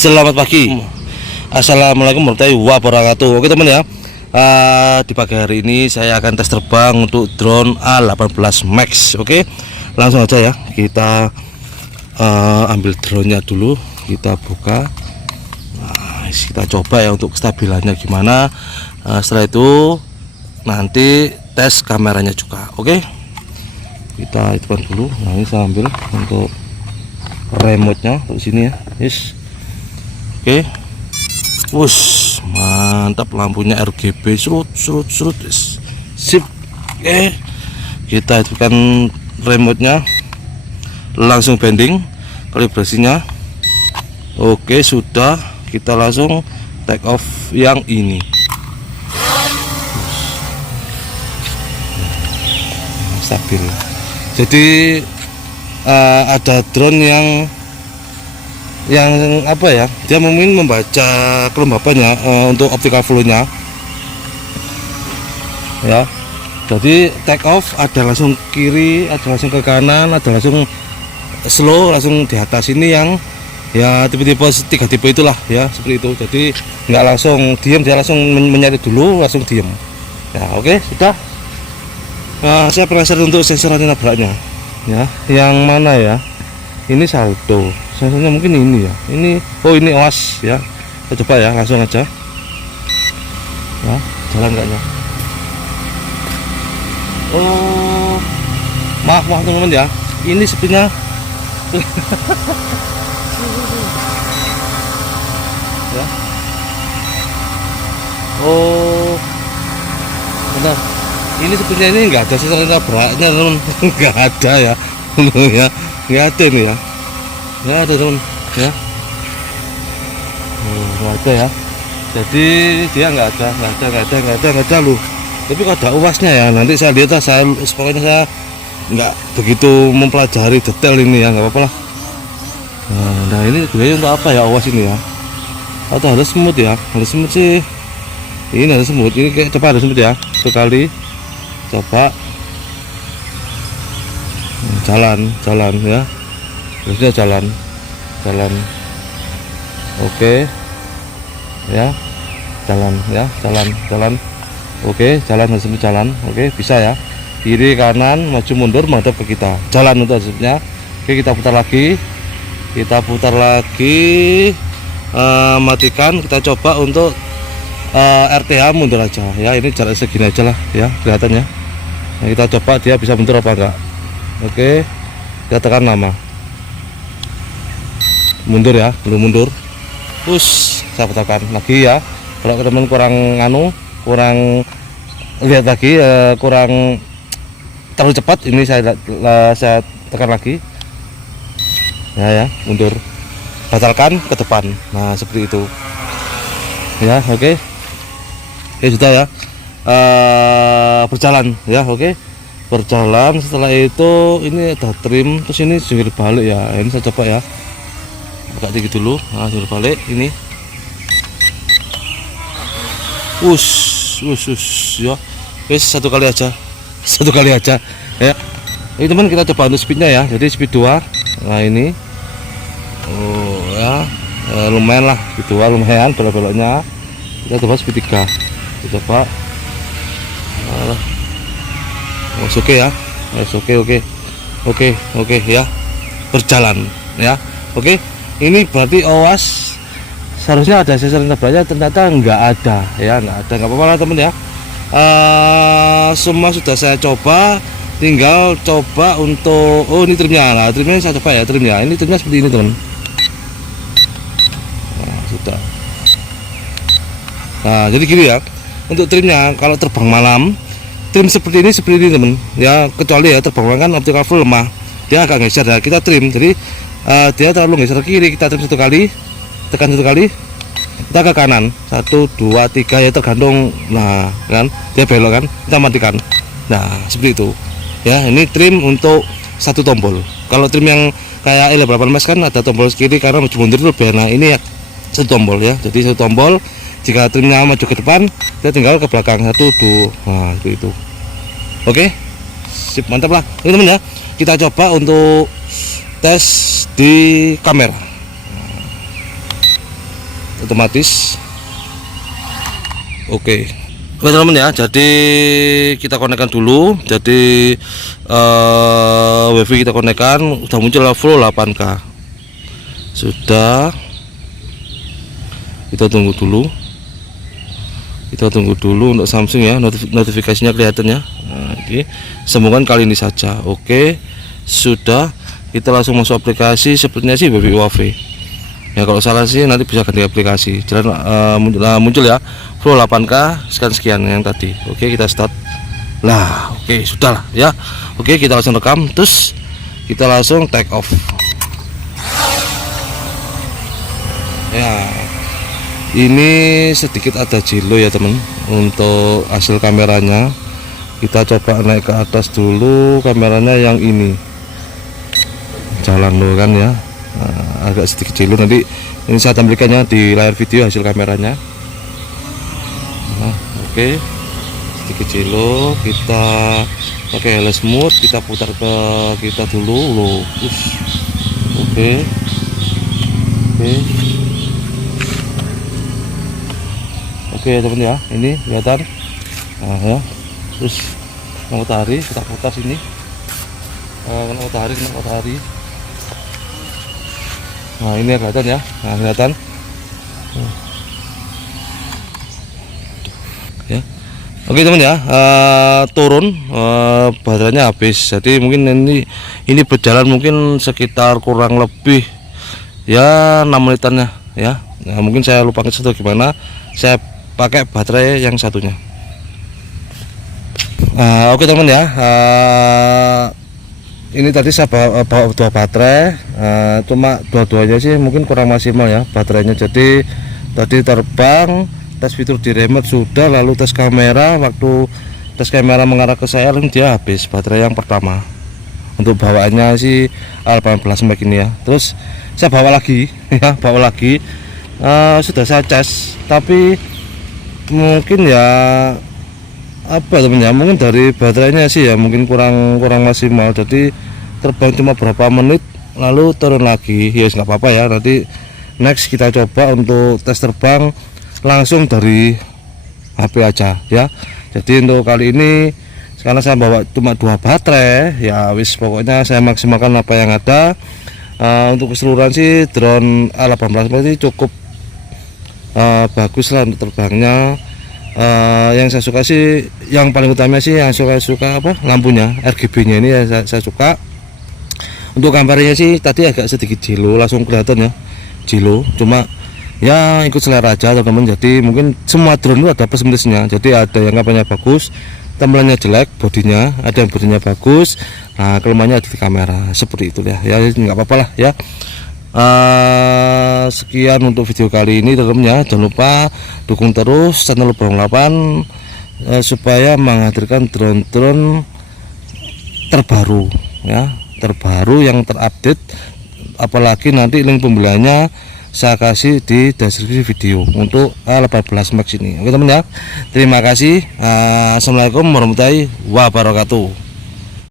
Selamat pagi. Assalamualaikum warahmatullahi wabarakatuh. Oke teman ya, di pagi hari ini saya akan tes terbang untuk drone A18 Max. Oke, langsung aja ya, kita ambil drone-nya dulu, kita buka. Nah, kita coba ya untuk kestabilannya gimana. Setelah itu nanti tes kameranya juga. Oke, kita hidupkan dulu. Nah, ini saya ambil untuk remote-nya untuk sini ya. Yes. Oke, wush, mantap, lampunya RGB, serut, sip. Oke, kita hidupkan remote-nya, langsung bending, kalibrasinya. Oke, sudah, kita langsung take off yang ini. Stabil. Jadi ada drone yang apa ya, dia mungkin membaca kelembapannya untuk optical flow-nya ya. Jadi take off ada langsung kiri, ada langsung ke kanan, ada langsung slow, langsung di atas ini yang ya tipe-tipe 3 tipe itulah ya, seperti itu. Jadi nggak langsung diem, dia langsung menyari dulu, langsung diem ya. Oke, sudah. Saya penasaran untuk sensor anti nabraknya ya, yang mana ya, ini saldo sensornya, mungkin ini ya, ini, oh ini OAS ya. Kita coba ya, langsung aja ya, jalan enggaknya. Oh, maaf teman-teman ya, ini sepinya ya. Oh, bentar, ini sepertinya ini enggak ada sensor nabraknya teman. Enggak ada ya. Ya, enggak ada ini ya. Enggak ada teman ya. Oh, enggak ada ya. Jadi dia enggak ada loh. Tapi kok ada UASnya ya. Nanti saya lihat, pokoknya saya enggak begitu mempelajari detail ini ya, enggak apa-apa lah. Nah, ini gunanya untuk apa ya UAS ini ya? Atau ada semut ya? Ada semut sih. Ini ada semut. Ini kayak coba ada semut ya. Satu kali. Coba jalan ya, terusnya jalan. Oke ya, jalan. Oke, jalan, harus jalan. Oke, bisa ya, kiri kanan maju mundur menghadap ke kita, jalan untuk hasilnya. Oke, kita putar lagi, matikan. Kita coba untuk RTH mundur aja ya, ini jarak segini aja lah ya, kelihatannya. Nah, kita coba dia bisa mundur apa enggak. Oke, kita tekan nama mundur ya, belum mundur. Push, saya putarkan lagi ya. Kalau teman kurang lihat lagi, kurang terlalu cepat, ini saya tekan lagi ya, mundur, batalkan ke depan. Nah, seperti itu ya. Oke, sudah ya, berjalan ya. Oke, berjalan. Setelah itu ini ada trim, terus ini jungkir balik ya. Ini saya coba ya, buka tinggi dulu. Nah, jungkir balik ini, ya. Wis, satu kali aja ya. Ini teman, kita coba untuk speednya ya. Jadi speed 2. Nah, ini ya, lumayan lah, speed 2 lumayan belok-beloknya. Kita coba speed 3. Kita coba. Oke ya, oke ya, berjalan ya. Oke, ini berarti OAS seharusnya ada sensor nabraknya, ternyata nggak ada ya, nggak apa-apa lah teman ya. Semua sudah saya coba, tinggal coba untuk, oh ini trimnya. Nah, trimnya saya coba ya, ini trimnya seperti ini teman. Nah, sudah. Nah, jadi gini ya, untuk trimnya kalau terbang malam, trim seperti ini teman ya, kecuali ya terbang malam kan optical flow lemah, dia agak geser ya, kita trim. Jadi dia terlalu geser ke kiri, kita trim satu kali, tekan satu kali, kita ke kanan 1, 2, 3 ya, tergantung. Nah kan dia belok kan, kita matikan. Nah, seperti itu ya. Ini trim untuk satu tombol. Kalau trim yang kayak L8 Max kan ada tombol kiri karena maju mundur itu lebih. Nah, ini ya satu tombol ya, jadi satu tombol. Jika trimnya maju ke depan, kita tinggal ke belakang 1, 2. Nah, seperti itu. Oke, sip, mantap lah ini teman ya. Kita coba untuk tes di kamera. otomatis. Oke teman-teman ya, jadi kita konekkan dulu. Jadi wifi kita konekkan, udah muncul full 8K. Sudah, kita tunggu dulu untuk Samsung ya, notifikasinya kelihatan ya. Nah, ini sambungan kali ini saja. Oke, sudah, kita langsung masuk aplikasi. Sepertinya sih wifi UAV ya, kalau salah sih nanti bisa ganti aplikasi. Jalan muncul ya full 8K sekian yang tadi. Oke, kita start lah. Oke, sudah lah ya. Oke, kita langsung rekam, terus kita langsung take off ya. Ini sedikit ada jelo ya teman. Untuk hasil kameranya kita coba naik ke atas dulu, kameranya yang ini jalan loh kan ya. Nah, agak sedikit jelo, nanti ini saya tampilkannya di layar video hasil kameranya. Nah, oke, sedikit jelo, kita pakai helm smooth, kita putar ke kita dulu loh. Oke. Oke teman ya, ini kelihatan. Nah ya, terus matahari kita putar sini, kena matahari. Nah ini kelihatan ya, nah kelihatan ya. Oke teman ya, turun baterainya habis, jadi mungkin ini berjalan mungkin sekitar kurang lebih ya 6 menitan ya. Nah, mungkin saya lupa atau gimana, saya pakai baterai yang satunya. Oke teman ya, ini tadi saya bawa 2 baterai, cuma dua-duanya sih mungkin kurang maksimal ya baterainya. Jadi tadi terbang, tes fitur di remote sudah, lalu tes kamera. Waktu tes kamera mengarah ke saya, dia habis baterai yang pertama. Untuk bawaannya sih A18 Max ini ya. Terus saya bawa lagi ya, sudah saya cas, tapi mungkin ya apa temen ya, mungkin dari baterainya sih ya mungkin kurang maksimal. Jadi terbang cuma berapa menit lalu turun lagi ya, nggak apa-apa ya. Nanti next kita coba untuk tes terbang langsung dari HP aja ya. Jadi untuk kali ini karena saya bawa cuma 2 baterai ya, wis pokoknya saya maksimalkan apa yang ada. Untuk keseluruhan sih drone A18 pasti cukup bagus lah untuk terbangnya. Yang saya suka sih, yang paling utama sih yang suka apa, lampunya RGB nya ini ya, saya suka. Untuk gambarnya sih tadi agak sedikit jelo, langsung kelihatan ya jelo, cuma ya ikut selera aja teman-teman. Jadi mungkin semua drone itu ada plus minusnya. Jadi ada yang kameranya bagus, tampilannya jelek, bodinya ada yang bodinya bagus. Nah, kelemahannya ada di kamera, seperti itu ya nggak apa-apa lah ya. Sekian untuk video kali ini teman-teman ya. Jangan lupa dukung terus channel Bang 8 supaya menghadirkan drone-drone terbaru ya, yang terupdate. Apalagi nanti link pembeliannya saya kasih di deskripsi video untuk A18 Max ini. Oke teman ya, terima kasih. Assalamualaikum warahmatullahi wabarakatuh.